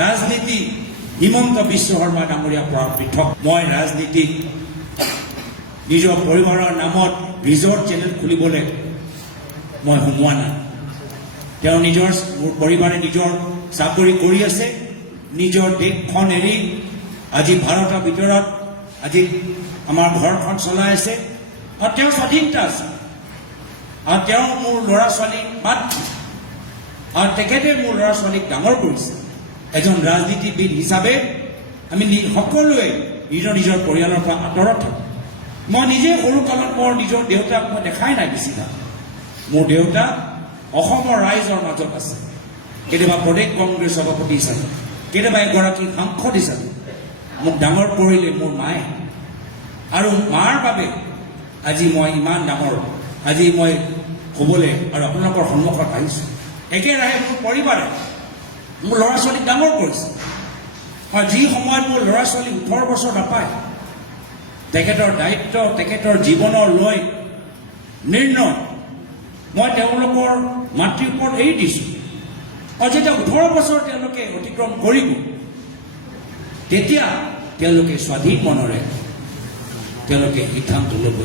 ৰাজনীতি হিমন্ত বিশ্ব শৰ্মা ডাঙৰীয়াৰ পৰা পৃথক। মই ৰাজনীতিক নিজৰ পৰিবাৰৰ নামত ৰিজৰ্ট চেনেল খুলিবলৈ মই সোমোৱা নাই। তেওঁ মোৰ পৰিবাৰে নিজৰ চাকৰি কৰি আছে, নিজৰ দেশখন এৰি আজি ভাৰতৰ ভিতৰত আজি আমাৰ ঘৰখন চলাই আছে আৰু তেওঁৰ স্বাধীনতা আছে আৰু তেওঁ মোৰ ল'ৰা ছোৱালীক মাত আৰু তেখেতে মোৰ ল'ৰা ছোৱালীক ডাঙৰ কৰিছে। এজন ৰাজনীতিবিদ হিচাপে আমি সকলোৱে নিজৰ নিজৰ পৰিয়ালৰ পৰা আঁতৰত থাকোঁ। মই নিজে সৰুকালত মোৰ নিজৰ দেউতাক মই দেখাই নাই বেছিভাগ। মোৰ দেউতা অসমৰ ৰাইজৰ মাজত আছে, কেতিয়াবা প্ৰদেশ কংগ্ৰেছ সভাপতি হিচাপে, কেতিয়াবা এগৰাকী সাংসদ হিচাপে মোক ডাঙৰ কৰিলে মোৰ মায়ে। আৰু মাৰ বাবে আজি মই ইমান ডাঙৰ আজি মই ক'বলৈ আৰু আপোনালোকৰ সন্মুখত আহিছোঁ। একেৰাহে মোৰ পৰিবাৰে মোৰ ল'ৰা ছোৱালীক ডাঙৰ কৰিছে। হয়, যি সময়ত মোৰ ল'ৰা ছোৱালী 18 বছৰ নাপায়, তেখেতৰ দায়িত্ব তেখেতৰ জীৱনৰ লৈ নিৰ্ণয় মই তেওঁলোকৰ মাতৃৰ ওপৰত এৰি দিছোঁ। আৰু যেতিয়া 18 বছৰ তেওঁলোকে অতিক্ৰম কৰিব, তেতিয়া তেওঁলোকে স্বাধীন মনেৰে তেওঁলোকে সিদ্ধান্ত ল'ব।